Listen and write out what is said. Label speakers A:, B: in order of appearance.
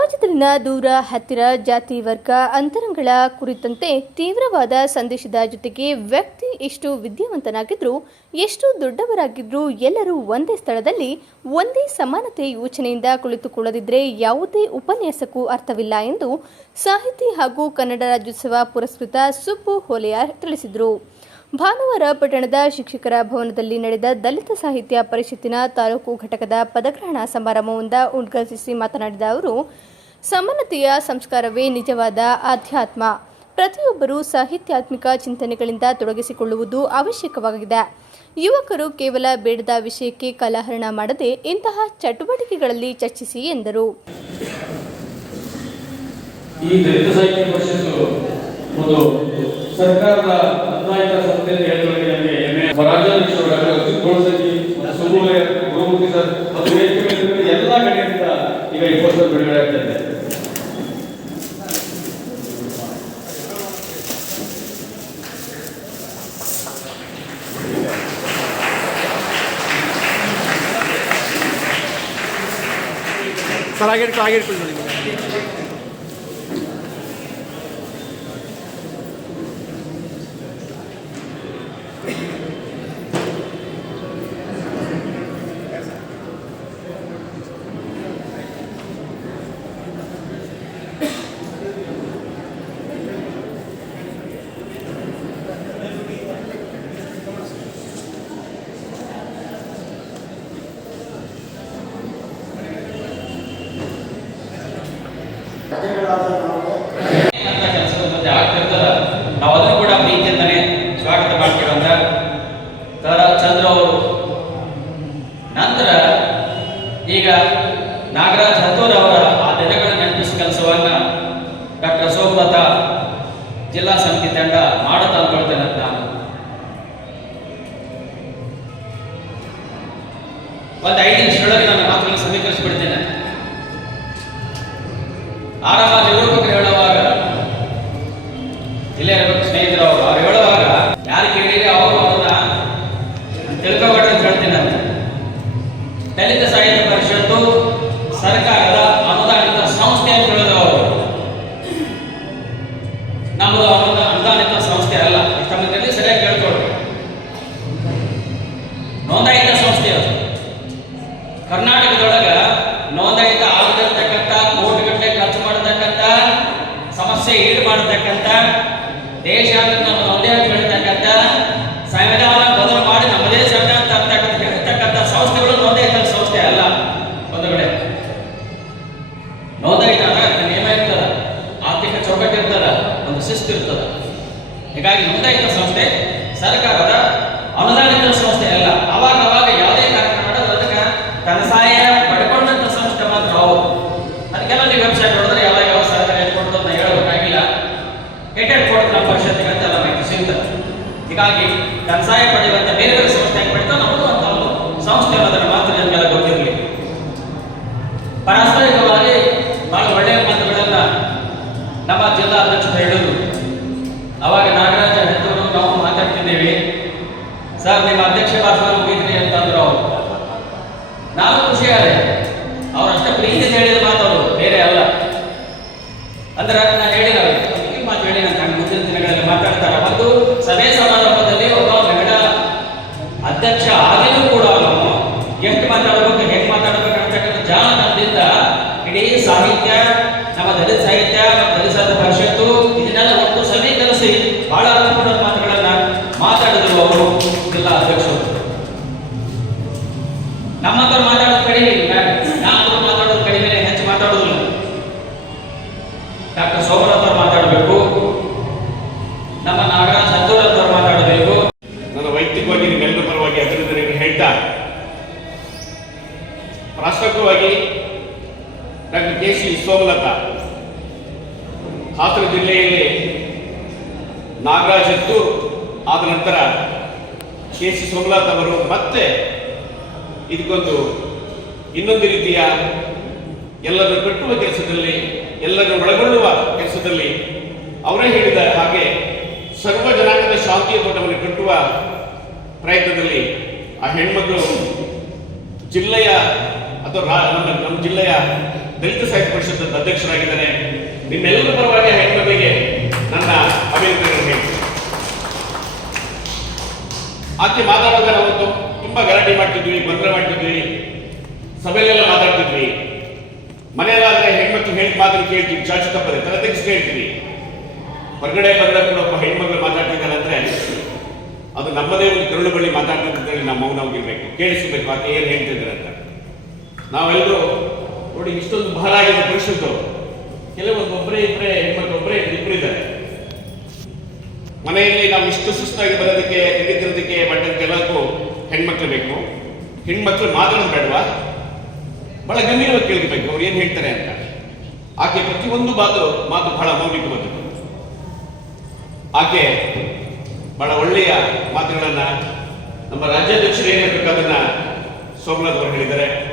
A: ಸಮಾಜದಲ್ಲಿನ ದೂರ, ಹತ್ತಿರ, ಜಾತಿ, ವರ್ಗ, ಅಂತರಂಗಳ ಕುರಿತಂತೆ ತೀವ್ರವಾದ ಸಂದೇಶದ ಜೊತೆಗೆ ವ್ಯಕ್ತಿ ಎಷ್ಟು ವಿದ್ಯಾವಂತನಾಗಿದ್ರು, ಎಷ್ಟು ದೊಡ್ಡವರಾಗಿದ್ರು ಎಲ್ಲರೂ ಒಂದೇ ಸ್ಥಳದಲ್ಲಿ ಒಂದೇ ಸಮಾನತೆ ಯೋಚನೆಯಿಂದ ಕುಳಿತುಕೊಳ್ಳದಿದ್ದರೆ ಯಾವುದೇ ಉಪನ್ಯಾಸಕ್ಕೂ ಅರ್ಥವಿಲ್ಲ ಎಂದು ಸಾಹಿತಿ ಹಾಗೂ ಕನ್ನಡ ರಾಜ್ಯೋತ್ಸವ ಪುರಸ್ಕೃತ ಸುಬ್ಬು ಹೊಲೆಯಾರ್ ತಿಳಿಸಿದರು. ಭಾನುವಾರ ಪಟ್ಟಣದ ಶಿಕ್ಷಕರ ಭವನದಲ್ಲಿ ನಡೆದ ದಲಿತ ಸಾಹಿತ್ಯ ಪರಿಷತ್ತಿನ ತಾಲೂಕು ಘಟಕದ ಪದಗ್ರಹಣ ಸಮಾರಂಭವೊಂದ ಉದ್ಘಾಟಿಸಿ ಮಾತನಾಡಿದ ಅವರು, ಸಮಾನತೆಯ ಸಂಸ್ಕಾರವೇ ನಿಜವಾದ ಆಧ್ಯಾತ್ಮ. ಪ್ರತಿಯೊಬ್ಬರೂ ಸಾಹಿತ್ಯಾತ್ಮಿಕ ಚಿಂತನೆಗಳಿಂದ ತೊಡಗಿಸಿಕೊಳ್ಳುವುದು ಅವಶ್ಯಕವಾಗಿದೆ. ಯುವಕರು ಕೇವಲ ಬೇಡದ ವಿಷಯಕ್ಕೆ ಕಲಹರಣ ಮಾಡದೆ ಇಂತಹ ಚಟುವಟಿಕೆಗಳಲ್ಲಿ ಚರ್ಚಿಸಿ ಎಂದರು.
B: ಈ ದಲಿತ ಸಾಹಿತ್ಯ ಪರಿಷತ್ತು ಒಂದು ಸರ್ಕಾರದ ನೋಂದಾಯಿತ ಸಂಸ್ಥೆ ಅಂತ ಹೇಳಿದ್ರೆ ನನಗೆ ಹೆಮ್ಮೆ ರಾಜ್ಯಾಧ್ಯಕ್ಷರು ಗೋಳಸಂಗಿ ಸುಮೂಲೆ ಗುರುಮೂರ್ತಿ ಸರ್ ಅದು ಎಲ್ಲ ಕಡೆಯಿಂದ ಈಗ ಈ ಪೋಸ್ಟರ್ ಬಿಡುಗಡೆ ಆಗ್ತದೆ
C: ಸರ್ ಆಗಿರ್ಕೊಳ್ಳಿ ಆಗಿರ್ಕೊಳ್ಳಿ ನಿಮಗೆ
D: ಅಂತ ಕೆಲಸದ ಮಧ್ಯೆ ಆಗ್ತಿರ್ತದ ನಾವು ಅದನ್ನು ಕೂಡ ಪ್ರೀತಿಯಿಂದನೇ ಸ್ವಾಗತ ಮಾಡ್ತೀವಿ ಅಂತ ತರ ಚಂದ್ರ ಅವರು ನಂತರ ಈಗ ನಾಗರಾಜ್ ಹತ್ತೂರ್ ಅವರ ಆ ದಿನಗಳ ನೆನಪಿಸಿ ಕೆಲಸವನ್ನ ಡಾಕ್ಟರ್ ಸೋಮಲತಾ ಜಿಲ್ಲಾ ಸಮಿತಿ ತಂಡ ಮಾಡತ ಅನ್ಕೊಳ್ತೇನೆ ಅಂತ ನಾನು. ಒಂದು ಐದು ನಿಮಿಷದೊಳಗೆ ನನ್ನ ಮಾತುಗಳನ್ನು ಸಮೀಕರಿಸಿಬಿಡ್ತೇನೆ. ಆರಾಮಾಗಿ ನಿರೂಪಕರು ಹೇಳುವಾಗ. ಇಲ್ಲೇ ಇರಬೇಕು ಸ್ನೇಹಿತರು ಅವರು. ಅವ್ರು ಹೇಳುವಾಗ, ಯಾರು ಕೇಳಿದ್ರೆ ಅವರು ಅವ್ರನ್ನ ತಿಳ್ಕೊಬೇಡ ಅಂತ ಹೇಳ್ತೀನಿ ನಾನು. ದಲಿತ ಸಾಹಿತ್ಯ ಸಮಸ್ಯೆ ಈಡು ಮಾಡತಕ್ಕಂಥ ದೇಶ ನಮ್ಮ ಅಂತ ಹೇಳ್ತಕ್ಕಂಥ ಸಂವಿಧಾನ ಬದಲು ಮಾಡಿ ನಮ್ಮದೇ ಸಂವಿಧಾನ ತರ್ತಕ್ಕಂಥ ಹೇಳ್ತಕ್ಕಂಥ ಸಂಸ್ಥೆಗಳು ನೋಂದಾಯಿತ ಸಂಸ್ಥೆ ಅಲ್ಲ. ಒಂದು ಕಡೆ ನೋಂದಾಯಿತ ನಿಯಮ ಇರ್ತದ, ಆರ್ಥಿಕ ಚೌಕಟ್ಟು ಇರ್ತದ ಒಂದು ಶಿಸ್ತು ಇರ್ತದ. ಹೀಗಾಗಿ ನೋಂದಾಯಿತ ಸಂಸ್ಥೆ ಸರ್ಕಾರದ ಅನುದಾನಿತ ಸಂಸ್ಥೆ ಅಲ್ಲ ಅವಾಗ ಅವಾಗ ಯಾವುದೇ ಕಾರ್ಯಕ್ರಮ ಮಾಡೋದು ಅದಕ್ಕೆ ತನ್ನ ಸಹಾಯ ಪಡ್ಕೊಂಡಂತ ಸಂಸ್ಥೆ ಮಾತ್ರ ಹೌದು ಅದಕ್ಕೆಲ್ಲ ನೀವು ವೆಬ್ಸೈಟ್ ನೋಡಿದ್ರೆ ಯಾವ ಯಾವ ಸರ್ಕಾರ ಏನು ಕೊಡ್ತು ಅಂತ ಹೇಳಬೇಕಾಗಿಲ್ಲ ಏಟೆಡ್ ಕೊಡ್ತು ನಮ್ಮ ಪರಿಷತ್ತಿಗೆ ಅಂತ ಎಲ್ಲ ಮಾಹಿತಿ ಸಿಗ್ತದೆ ಹೀಗಾಗಿ ತನ್ನ ಸಹಾಯ ಪಡೆಯುವಂತ ಬೇರೆ ಬೇರೆ ಸಂಸ್ಥೆ ಪಡಿತಾ ನಮ್ಮದು ಅಂತ ಒಂದು ಸಂಸ್ಥೆ ಅನ್ನೋದನ್ನು ಮಾತ್ರ ನಮಗೆಲ್ಲ ಗೊತ್ತಿರಲಿ. ಪಾರಸ್ಪರಿಕವಾಗಿ ಬಹಳ ಒಳ್ಳೆಯ ಮಾತುಗಳನ್ನ ನಮ್ಮ ಜಿಲ್ಲಾ ಅಧ್ಯಕ್ಷರು ಹೇಳೋದು ಅವಾಗ ನಾಗರಾಜ ಹೆತ್ತವರು ನಾವು ಮಾತಾಡ್ತಿದ್ದೇವೆ. ಸರ್, ನಿಮ್ಮ ಅಧ್ಯಕ್ಷ ಭಾಷಣ ಮುಗಿದ್ರಿ ಅಂತಂದ್ರು ಅವರು ನಾನು ಖುಷಿ ಆದೆ ಅವ್ರು ಅಷ್ಟೇ ಪ್ರೀತಿಯಿಂದ ಹೇಳಿದ ಮಾತವರು ಬೇರೆ ಅಲ್ಲ ಅಂದ್ರೆ ನಾನು ಹೇಳಿದ ಈ ಮಾತು ಹೇಳಿ ಅಂತ ಮುಂದಿನ ದಿನಗಳಲ್ಲಿ ಮಾತಾಡ್ತಾರೆ ಒಂದು ಸಭೆ ಸಮಾರಂಭದಲ್ಲಿ ಒಬ್ಬ ಮಹಿಳಾ ಅಧ್ಯಕ್ಷ ಆಗಿನೂ ಕೂಡ ನಾವು ಎಷ್ಟು ಮಾತಾಡಬೇಕು, ಹೆಂಗ್ ಮಾತಾಡಬೇಕು ಅಂತಕ್ಕಂಥ ಜಾಣತನದಿಂದ ಇಡೀ ಸಾಹಿತ್ಯ, ನಮ್ಮ ದಲಿತ ಸಾಹಿತ್ಯ, ನಮ್ಮ ದಲಿತ ಸಾಹಿತ್ಯ ಪರಿಷತ್ತು, ಇದನ್ನೆಲ್ಲ ಒಟ್ಟು ಸಮೀಕರಿಸಿ ಬಹಳ ಅರ್ಥಪೂರ್ಣ ಮಾತುಗಳನ್ನ ಮಾತಾಡಿದ್ರು ಅವರು ಜಿಲ್ಲಾ ಅಧ್ಯಕ್ಷರು. ನಮ್ಮಂತವ್ರು ಮಾತಾಡೋದು ಕಡಿಮೆ ನಾವು ಮಾತಾಡೋದು ಕಡಿಮೆ ಹೆಚ್ಚು ಮಾತಾಡೋದಿಲ್ಲ. ಡಾಕ್ಟರ್ ಸೋಮನಾಥ್ ಅವ್ರು ಮಾತಾಡಬೇಕು ನಮ್ಮ ನಾಗರಾಜ್ ಹತ್ತೂರ್ ಅವ್ರು ಮಾತಾಡಬೇಕು
E: ನನ್ನ ವೈಯಕ್ತಿಕವಾಗಿ ನಿಮ್ಮೆಲ್ಲರ ಪರವಾಗಿ ಅಭಿನಂದನೆಯನ್ನು ಹೇಳ್ತಾ ಪ್ರಾಸ್ತಾವಿಕವಾಗಿ doctor K C Somalatha. Hassan ಜಿಲ್ಲೆಯಲ್ಲಿ ನಾಗರಾಜ್ ಹತ್ತೂರ್ ಆದ ನಂತರ ಕೆ ಸಿ ಸೋಮಲತ ಅವರು ಮತ್ತೆ ಇದಕ್ಕೊಂದು ಇನ್ನೊಂದು ರೀತಿಯ ಎಲ್ಲರನ್ನು ಕಟ್ಟುವ ಕೆಲಸದಲ್ಲಿ, ಎಲ್ಲರನ್ನು ಒಳಗೊಳ್ಳುವ ಕೆಲಸದಲ್ಲಿ ಅವರೇ ಹೇಳಿದ ಹಾಗೆ ಸರ್ವ ಜನಾಂಗದ ಶಾಂತಿಯ ಪಟವನ್ನು ಕಟ್ಟುವ ಪ್ರಯತ್ನದಲ್ಲಿ ಆ ಹೆಣ್ಮಕ್ಳು ಜಿಲ್ಲೆಯ ಅಥವಾ ನಮ್ಮ ನಮ್ಮ ಜಿಲ್ಲೆಯ ದಲಿತ ಸಾಹಿತ್ಯ ಪರಿಷತ್ ಅಧ್ಯಕ್ಷರಾಗಿದ್ದಾರೆ. ನಿಮ್ಮೆಲ್ಲರ ಪರವಾಗಿ ಹೆಣ್ಮಗಳಿಗೆ ನನ್ನ ಹೇಳ್ತೀನಿ. ಆಕೆ ಮಾತಾಡುವಾಗ ನಾವು ತುಂಬಾ ಗಲಾಟೆ ಮಾಡ್ತಿದ್ವಿ, ಗೊಂದಲ ಮಾಡ್ತಿದ್ವಿ. ಸಭೆಯಲ್ಲೆಲ್ಲ ಮಾತಾಡ್ತಿದ್ವಿ. ಮನೆಯಲ್ಲಾದ್ರೆ ಹೆಣ್ಮಕ್ಳು ಹೇಳಿ ಮಾತನ್ನು ಕೇಳ್ತೀವಿ, ಚಾಚು ತಪ್ಪದೆ, ತಲೆ ತೆಗೆಸಿ ಕೇಳ್ತೀವಿ. ಹೊರಗಡೆ ಬಂದಾಗ ಕೂಡ ಒಬ್ಬ ಹೆಣ್ಮಕ್ಳು ಮಾತಾಡ್ತಿದ್ದಾರೆ ಅಂದ್ರೆ ಅದು ನಮ್ಮದೇ ಒಂದು ಕರುಳು ಬಳಿ ಮಾತಾಡ್ತಿದ್ದಲ್ಲಿ ನಾವು ಮೌನವಾಗಿರ್ಬೇಕು ಕೇಳಿಸ್ಬೇಕು ಆಕೆ ಏನು ಹೇಳ್ತಿದ್ದಾರೆ ಅಂತ. ನಾವೆಲ್ಲರೂ ನೋಡಿ ಇಷ್ಟೊಂದು ಬಹಳ ಆಗಿದೆ ಪರಿಶುದ್ಧರು ಕೆಲವೊಂದು ಒಬ್ಬರೇ ಇಬ್ಬರೇ ಹೆಣ್ಮಕ್ಳು ಒಬ್ಬರೇ ಇಬ್ಬರು ಇದ್ದಾರೆ ಮನೆಯಲ್ಲಿ ನಾವು ಇಷ್ಟು ಸುಸ್ತಾಗಿ ಬರೋದಕ್ಕೆ ತಿಳಿದಿರೋದಕ್ಕೆ ಬಟ್ಟಕ್ಕೆ ಎಲ್ಲರಿಗೂ ಹೆಣ್ಮಕ್ಳು ಬೇಕು. ಹೆಣ್ಮಕ್ಳು ಮಾತಾಡೋದು ಬೇಡವಾ? ಬಹಳ ಗಂಭೀರವಾಗಿ ಕೇಳಬೇಕು ಅವ್ರು ಏನು ಹೇಳ್ತಾರೆ ಅಂತ. ಆಕೆ ಪ್ರತಿಯೊಂದು ಮಾತು ಮಾತು ಬಹಳ ಮೌಲಿಕವಾದದ್ದು ಆಕೆ ಬಹಳ ಒಳ್ಳೆಯ ಮಾತುಗಳನ್ನ ನಮ್ಮ ರಾಜ್ಯಾಧ್ಯಕ್ಷರು ಇರಬೇಕು ಅದನ್ನ ಸೋಮನಾಥ್ ಅವರು ಹೇಳಿದ್ದಾರೆ.